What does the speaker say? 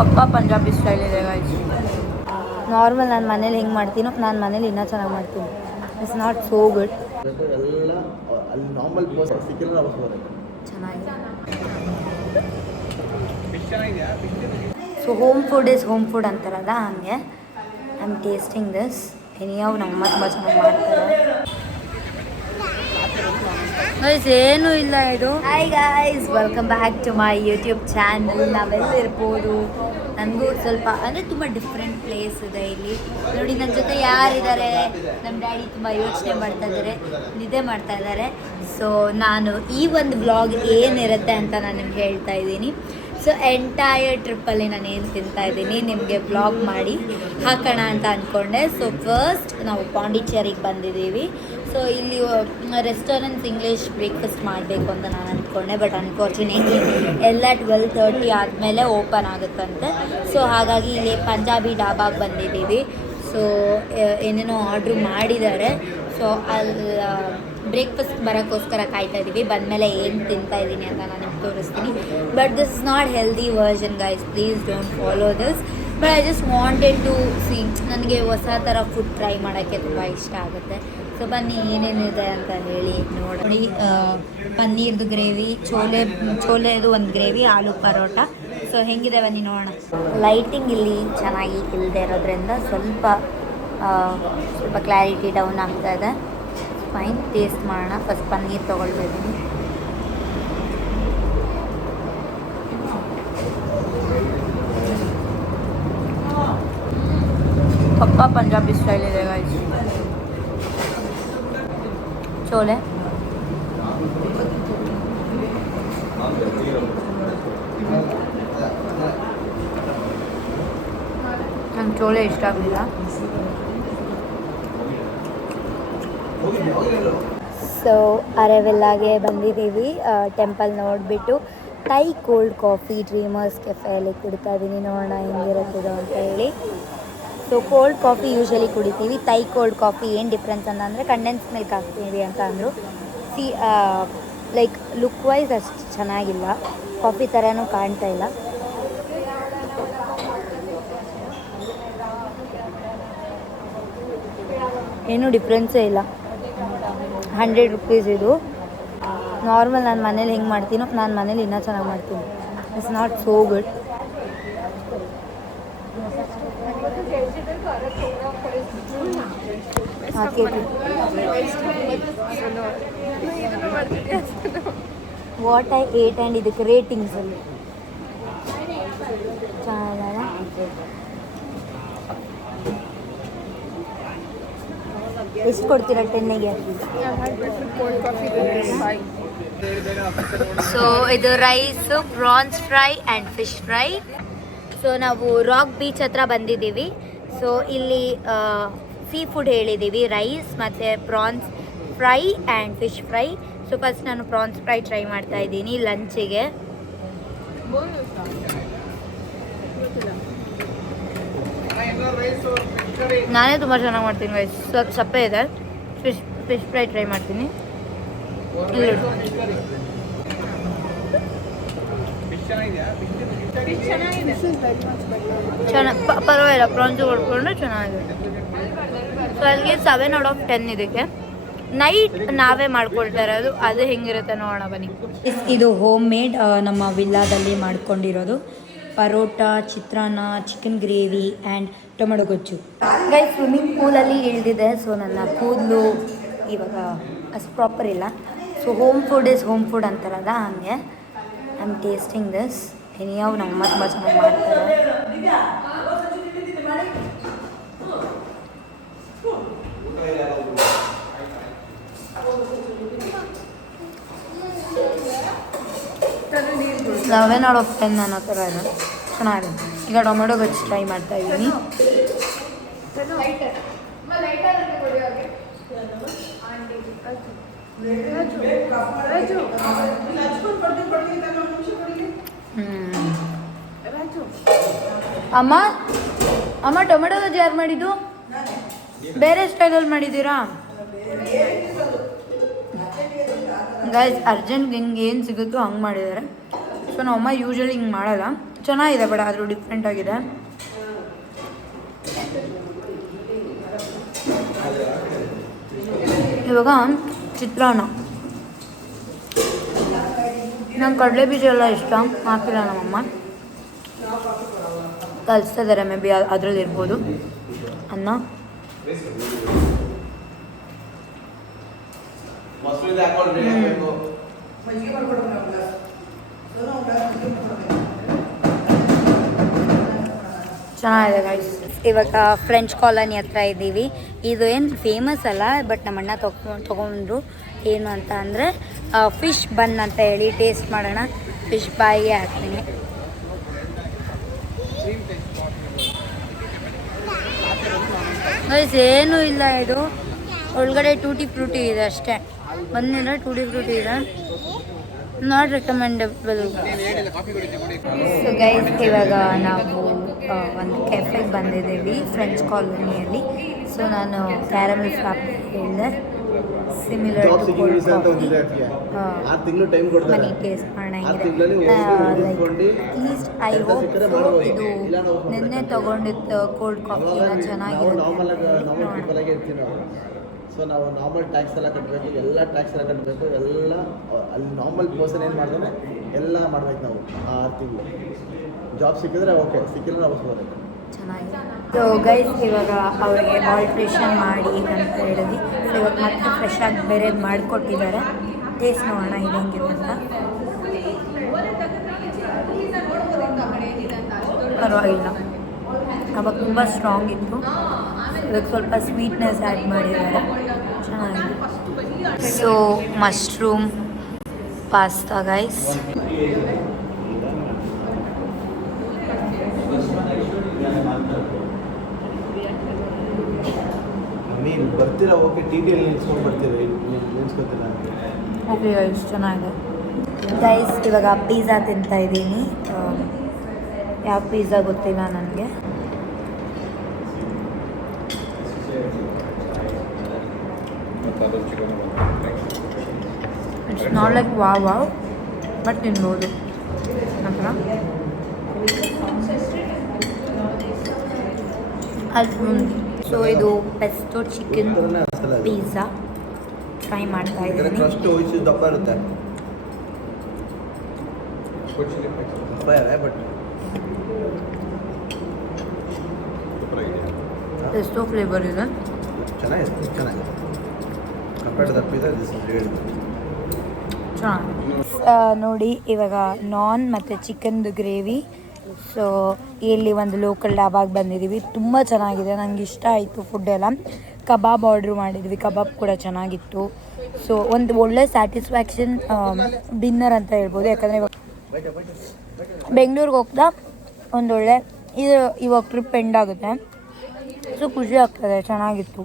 ಪಕ್ಕಾ ಪಂಜಾಬಿ ಸ್ಟೈಲ್ ಇದೆ guys. Normal ನಾನು ಮನೇಲಿ ಹೆಂಗೆ ಮಾಡ್ತೀನೋ ನಾನು ಮನೇಲಿ ಇನ್ನೂ ಚೆನ್ನಾಗಿ ಮಾಡ್ತೀನಿ. It's not so good. ಚೆನ್ನಾಗಿದೆ. So home food is home food ಅಂತಾರಲ್ಲ ಹಂಗೆ. I am tasting this. Anyway ನಮ್ಮ ತುಂಬ ಚೆನ್ನಾಗಿ ಮಾಡ್ತಾರೆ ಗೈಸ್. ಏನೂ ಇಲ್ಲ ಇದು. Hi guys, welcome back to my YouTube channel. ನಾವೆಲ್ಲಿರ್ಬೋದು, ನನಗೂ ಸ್ವಲ್ಪ ಅಂದರೆ ತುಂಬ ಡಿಫ್ರೆಂಟ್ ಪ್ಲೇಸ್ ಇದೆ ಇಲ್ಲಿ. ನೋಡಿ ನನ್ನ ಜೊತೆ ಯಾರಿದ್ದಾರೆ, ನಮ್ಮ ಡ್ಯಾಡಿ ತುಂಬ ಯೋಚನೆ ಮಾಡ್ತಾ ಇದ್ದಾರೆ, ನಿದ್ದೆ ಮಾಡ್ತಾ ಇದ್ದಾರೆ. ಸೊ ನಾನು ಈ ಒಂದು ವ್ಲಾಗ್ ಏನಿರುತ್ತೆ ಅಂತ ನಾನು ನಿಮ್ಗೆ ಹೇಳ್ತಾ ಇದ್ದೀನಿ. ಸೊ ಎಂಟೈರ್ ಟ್ರಿಪ್ಪಲ್ಲಿ ನಾನು ಏನು ತಿಂತಾ ಇದ್ದೀನಿ ನಿಮಗೆ ವ್ಲಾಗ್ ಮಾಡಿ ಹಾಕೋಣ ಅಂತ ಅಂದ್ಕೊಂಡೆ. ಸೊ ಫಸ್ಟ್ ನಾವು ಪಾಂಡಿಚೇರಿಗೆ ಬಂದಿದ್ದೀವಿ. ಸೊ ಇಲ್ಲಿ ರೆಸ್ಟೋರೆಂಟ್ಸ್ ಇಂಗ್ಲೀಷ್ ಬ್ರೇಕ್ಫಾಸ್ಟ್ ಮಾಡಬೇಕು ಅಂತ ನಾನು ಅಂದ್ಕೊಂಡೆ. ಬಟ್ ಅನ್ಫಾರ್ಚುನೇಟ್ಲಿ ಎಲ್ಲ 12:30 ಆದಮೇಲೆ ಓಪನ್ ಆಗುತ್ತಂತೆ. ಸೊ ಹಾಗಾಗಿ ಇಲ್ಲಿ ಪಂಜಾಬಿ ಡಾಬಾಗೆ ಬಂದಿದ್ದೀವಿ. ಸೊ ಏನೇನೋ ಆರ್ಡ್ರ್ ಮಾಡಿದ್ದಾರೆ. ಸೊ ಅಲ್ಲಿ ಬ್ರೇಕ್ಫಾಸ್ಟ್ ಬರೋಕ್ಕೋಸ್ಕರ ಕಾಯ್ತಾ ಇದ್ದೀವಿ. ಬಂದಮೇಲೆ ಏನು ತಿಂತಾ ಇದ್ದೀನಿ ಅಂತ ನಾನು ನಿಮ್ಗೆ ತೋರಿಸ್ತೀನಿ. But this is not healthy version guys, please don't follow this. But I just wanted to see. ನನಗೆ ಹೊಸ ಥರ ಫುಡ್ ಟ್ರೈ ಮಾಡೋಕ್ಕೆ ತುಂಬ ಇಷ್ಟ ಆಗುತ್ತೆ. ಸೊ ಬನ್ನಿ ಏನೇನಿದೆ ಅಂತ ಹೇಳಿ ನೋಡಿ. ಪನ್ನೀರ್ದು ಗ್ರೇವಿ, ಚೋಲೆದು ಒಂದು ಗ್ರೇವಿ, ಆಲೂ ಪರೋಟ. ಸೊ ಹೆಂಗಿದೆ ಬನ್ನಿ ನೋಡೋಣ. ಲೈಟಿಂಗ್ ಇಲ್ಲಿ ಚೆನ್ನಾಗಿ ಇಲ್ಲದೆ ಇರೋದ್ರಿಂದ ಸ್ವಲ್ಪ ಕ್ಲಾರಿಟಿ ಡೌನ್ ಆಗ್ತಾ ಇದೆ. ಫೈನ್, ಟೇಸ್ಟ್ ಮಾಡೋಣ. ಫಸ್ಟ್ ಪನ್ನೀರ್ ತೊಗೊಳ್ತಿದ್ದೀನಿ. ಪಕ್ಕಾ ಪಂಜಾಬಿ ಸ್ಟೈಲ್ ಇದೆ ಗೈಸ್. ಚೋಲೆ ನಂಗೆ ಚೋಲೆ ಇಷ್ಟ ಆಗಲಿಲ್ಲ. ಸೊ ಅರೆವೆಲ್ಲಾಗೆ ಬಂದಿದ್ದೀವಿ. ಟೆಂಪಲ್ ನೋಡಿಬಿಟ್ಟು ಥೈ ಕೋಲ್ಡ್ ಕಾಫಿ ಡ್ರೀಮರ್ಸ್ ಕೆಫೆಯಲ್ಲಿ ಕುಡಿತಾ ಇದ್ದೀನಿ. ನೋಡೋಣ ಹೆಂಗಿರುತ್ತದೋ ಅಂತ ಹೇಳಿ. ಸೊ ಕೋಲ್ಡ್ ಕಾಫಿ ಯೂಶ್ವಲಿ ಕುಡಿತೀವಿ. ಥೈ ಕೋಲ್ಡ್ ಕಾಫಿ ಏನು ಡಿಫ್ರೆನ್ಸ್ ಅಂದರೆ ಕಂಡೆನ್ಸ್ ಮಿಲ್ಕ್ ಹಾಕ್ತೀವಿ ಅಂತ ಅಂದರು. ಲೈಕ್ ಲುಕ್ ವೈಸ್ ಅಷ್ಟು ಚೆನ್ನಾಗಿಲ್ಲ, ಕಾಫಿ ಥರನೂ ಕಾಣ್ತಾ ಇಲ್ಲ. ಏನೂ ಡಿಫ್ರೆನ್ಸೇ ಇಲ್ಲ. 100 ರೂಪೀಸ್ ಇದು. ನಾರ್ಮಲ್ ನಾನು ಮನೇಲಿ ಹೆಂಗೆ ಮಾಡ್ತೀನೋ ನಾನು ಮನೇಲಿ ಇನ್ನೂ ಚೆನ್ನಾಗಿ ಮಾಡ್ತೀನಿ. It's not so good. What I ate and ಇದಕ್ಕೆ ರೇಟಿಂಗ್ಸಲ್ಲಿ ಚೆನ್ನಾಗಿಲ್ಲ. ಎಷ್ಟು ಕೊಡ್ತೀರಾ 10ಗೆ? ಸೊ ಇದು rice, prawns fry and fish fry. So ನಾವು ರಾಕ್ ಬೀಚ್ ಹತ್ರ ಬಂದಿದ್ದೀವಿ. ಸೊ ಇಲ್ಲಿ ಸೀ ಫುಡ್ ಹೇಳಿದ್ದೀವಿ, ರೈಸ್ ಮತ್ತು prawns fry and fish fry. So first ನಾನು ಪ್ರಾನ್ಸ್ ಫ್ರೈ ಟ್ರೈ ಮಾಡ್ತಾ ಇದ್ದೀನಿ ಲಂಚಿಗೆ. ನಾನೇ ತುಂಬ ಚೆನ್ನಾಗಿ ಮಾಡ್ತೀನಿ ಗೈಸ್. ಸ್ವಲ್ಪ ಸಪ್ಪೆ ಇದೆ. ಫಿಶ್ ಫ್ರೈ ಟ್ರೈ ಮಾಡ್ತೀನಿ. ಪರವಾಗಿಲ್ಲ, ಪ್ರಾನ್ಸು ಕೊಡ್ಕೊಂಡ್ರೆ ಚೆನ್ನಾಗಿದೆ. ಸೊ ಅಲ್ಲಿಗೆ 7/10 ಇದಕ್ಕೆ. ನೈಟ್ ನಾವೇ ಮಾಡ್ಕೊಳ್ತಾ ಇರೋದು, ಅದು ಹೆಂಗಿರುತ್ತೆ ನೋಡೋಣ ಬನ್ನಿ. ಇದು ಹೋಮ್ ಮೇಡ್ ನಮ್ಮ ವಿಲ್ಲಾದಲ್ಲಿ ಮಾಡ್ಕೊಂಡಿರೋದು. ಪರೋಟ, ಚಿತ್ರಾನ್ನ, ಚಿಕನ್ ಗ್ರೇವಿ ಆ್ಯಂಡ್ ಟೊಮೆಟೊ ಗೊಜ್ಜು. ಗೈಸ್ ಸ್ವಿಮ್ಮಿಂಗ್ ಪೂಲಲ್ಲಿ ಇಳಿದಿದೆ. ಸೊ ನನ್ನ ಕೂದಲು ಇವಾಗ ಅಷ್ಟು ಪ್ರಾಪರ್ ಇಲ್ಲ. So home food is home food ಅಂತಾರಲ್ಲ ಹಂಗೆ. I am tasting this. Anyway ನಮ್ಮ ತುಂಬ ಚೆನ್ನಾಗಿ ಮಾಡ್ತಾರೆ. ಲೆವೆನ್ ಔಟ್ ಆಫ್ 10 ಅನ್ನೋ ಥರ ಇದೆ. ಚೆನ್ನಾಗಿದೆ. ಈಗ ಟೊಮೆಟೊ ಗೊಜ್ಜು ಟ್ರೈ ಮಾಡ್ತಾ ಇದ್ದೀನಿ. ಅಮ್ಮ ಅಮ್ಮ ಟೊಮೆಟೊ ಗೊಜ್ಜು ಯಾರು ಮಾಡಿದ್ದು? ಬೇರೆ ಸ್ಟೈಲಲ್ಲಿ ಮಾಡಿದ್ದೀರಾ ಗೈಸ್? ಅರ್ಜೆಂಟ್ ಹಿಂಗೆ ಏನು ಸಿಗುತ್ತೋ ಹಂಗೆ ಮಾಡಿದ್ದಾರೆ. ಸೊ ನಮ್ಮಮ್ಮ ಯೂಶ್ವಲಿ ಹಿಂಗೆ ಮಾಡಲ್ಲ, ಚೆನ್ನಾಗಿದೆ, ಬಟ್ ಆದರೂ ಡಿಫ್ರೆಂಟ್ ಆಗಿದೆ. ಇವಾಗ ಚಿತ್ರಾನ್ನ. ನಂಗೆ ಕಡಲೆ ಬೀಜ ಎಲ್ಲ ಇಷ್ಟ, ಹಾಕಿಲ್ಲ ನಮ್ಮಮ್ಮ. ಕಲಿಸ್ತಿದ್ದಾರೆ, ಮೇ ಬಿ ಅದರಲ್ಲಿ ಇರ್ಬೋದು. ಅನ್ನ, ಚೆನ್ನಾಗಿದೆ ಗೈಸ್. ಇವಾಗ ಫ್ರೆಂಚ್ ಕಾಲೋನಿ ಹತ್ರ ಇದ್ದೀವಿ. ಇದು ಏನು ಫೇಮಸ್ ಅಲ್ಲ, ಬಟ್ ನಮ್ಮಣ್ಣ ತೊಗೊಂಡ್ರು. ಏನು ಅಂತ ಅಂದರೆ ಫಿಶ್ ಬನ್ ಅಂತ ಹೇಳಿ. ಟೇಸ್ಟ್ ಮಾಡೋಣ. ಫಿಶ್ ಬಾಯಿಗೆ ಹಾಕ್ತೀನಿ. ಗೈಸ್ ಏನೂ ಇಲ್ಲ, ಇದು ಒಳಗಡೆ ಟೂಟಿ ಫ್ರೂಟಿ ಇದೆ ಅಷ್ಟೇ. ಬಂದಿಲ್ಲ, ಟೂಟಿ ಫ್ರೂಟಿ ಇದೆ. Not recommendable. ಸೊ ಗೈಸ್, ಇವಾಗ ನಾವು ಒಂದು ಕೆಫೆಗೆ ಬಂದಿದ್ದೀವಿ ಫ್ರೆಂಚ್ ಕಾಲೋನಿಯಲ್ಲಿ. ಸೊ ನಾನು ಕ್ಯಾರಮೆಲ್ ಫ್ರಾಪ್ ಹೇಳಿದೆ, ಸಿಮಿಲರ್ ಟು ಕೋಲ್ಡ್ ಕಾಫಿ. ಮನಿ ಟೇಸ್ಟ್ ಮಾಡೋಣ. ಲೈಕ್ ಅಟ್ಲೀಸ್ಟ್ ಐ ಹೋಪ್ ಇದು ನಿನ್ನೆ ತೊಗೊಂಡಿದ್ದು ಕೋಲ್ಡ್ ಕಾಫಿ ಎಲ್ಲ ಚೆನ್ನಾಗಿರುತ್ತೆ. ಸೊ ನಾವು ನಾರ್ಮಲ್ ಟ್ಯಾಕ್ಸ್ ಎಲ್ಲ ಕಟ್ಟಬೇಕು, ಎಲ್ಲ ಟ್ಯಾಕ್ಸ್ ಎಲ್ಲ ಕಟ್ಟಬೇಕು, ಎಲ್ಲ ಅಲ್ಲಿ ನಾರ್ಮಲ್ ಪರ್ಸನ್ ಏನು ಮಾಡ್ತಾನೆ ಎಲ್ಲ ಮಾಡ್ಬೇಕು ನಾವು. 6 ತಿಂಗಳು ಜಾಬ್ ಸಿಕ್ಕಿದ್ರೆ ಓಕೆ, ಸಿಕ್ಕಿದ್ರೆ ವಾಪಸ್ ಹೋಗ್ಬೇಕು. ಚೆನ್ನಾಗಿದೆ. ಸೊ ಗೈಸ್, ಇವಾಗ ಅವರಿಗೆ ಆಲ್ಟ್ರೇಷನ್ ಮಾಡಿ ಅಂತ ಹೇಳಿದ್ವಿ. ಸೊ ಇವಾಗ ಮತ್ತೆ ಫ್ರೆಶ್ ಆಗಿ ಬೇರೆದು ಮಾಡಿಕೊಟ್ಟಿದ್ದಾರೆ. ಟೇಸ್ಟ್ ನೋಡೋಣ ಇದು ಹೆಂಗಿದೆ ಅಂತ. ಪರವಾಗಿಲ್ಲ, ಅವಾಗ ತುಂಬ ಸ್ಟ್ರಾಂಗ್ ಇತ್ತು. ಇದಕ್ಕೆ ಸ್ವಲ್ಪ ಸ್ವೀಟ್ನೆಸ್ ಆ್ಯಡ್ ಮಾಡಿದ್ದಾರೆ. ಚೆನ್ನಾಗಿದೆ. So mushroom pasta guys. ನೀವು ಬರ್ತೀರಾ ಓಕೆ, ಟಿಟಿಯಲ್ಲಿ ನಿಲ್ಸ್ಕೊಂಡು ಬರ್ತೀವಿ, ನಿಲ್ಸ್ಕೊತೀರ ಓಕೆ ಗೈಸ್, ಚೆನ್ನಾಗಿದೆ. ಗೈಸ್, ಇವಾಗ ಪಿಜ್ಜಾ ತಿಂತಾ ಇದ್ದೀನಿ. ಯಾವ ಪಿಜ್ಜಾ ಗೊತ್ತಿಲ್ಲ ನನಗೆ. It's not like wow, but ತಿನ್ಬೋದು ನಂತರ. ಸೊ ಇದು ಪೆಸ್ಟೋ ಚಿಕನ್ ಪಿಜ್ಜಾ ಟ್ರೈ ಮಾಡ್ತಾ ಇದ್ದೀನಿ. ದಪ್ಪ ಇರುತ್ತೆ, ಬಟ್ ಪೆಸ್ಟೋ ಫ್ಲೇವರ್ ಇದೆ. ಚೆನ್ನಾಗಿದೆ. Compared to the pizza this is really good. ನೋಡಿ, ಇವಾಗ ನಾನ್ ಮತ್ತು ಚಿಕನ್ದು ಗ್ರೇವಿ. ಸೊ ಇಲ್ಲಿ ಒಂದು ಲೋಕಲ್ ಡಾಬಾಗೆ ಬಂದಿದ್ದೀವಿ. ತುಂಬ ಚೆನ್ನಾಗಿದೆ, ನನಗೆ ಇಷ್ಟ ಆಯಿತು. ಫುಡ್ ಎಲ್ಲ ಕಬಾಬ್ ಆರ್ಡ್ರ್ ಮಾಡಿದ್ವಿ, ಕಬಾಬ್ ಕೂಡ ಚೆನ್ನಾಗಿತ್ತು. ಸೊ ಒಂದು ಒಳ್ಳೆ ಸ್ಯಾಟಿಸ್ಫ್ಯಾಕ್ಷನ್ ಡಿನ್ನರ್ ಅಂತ ಹೇಳ್ಬೋದು. ಯಾಕಂದರೆ ಇವಾಗ ಬೆಂಗಳೂರಿಗೆ ಹೋಗ್ತಾ ಒಂದೊಳ್ಳೆ ಇದು ಇವಾಗ ಟ್ರಿಪ್ ಎಂಡ್ ಆಗುತ್ತೆ. ಸೊ ಖುಷಿ ಆಗ್ತದೆ, ಚೆನ್ನಾಗಿತ್ತು.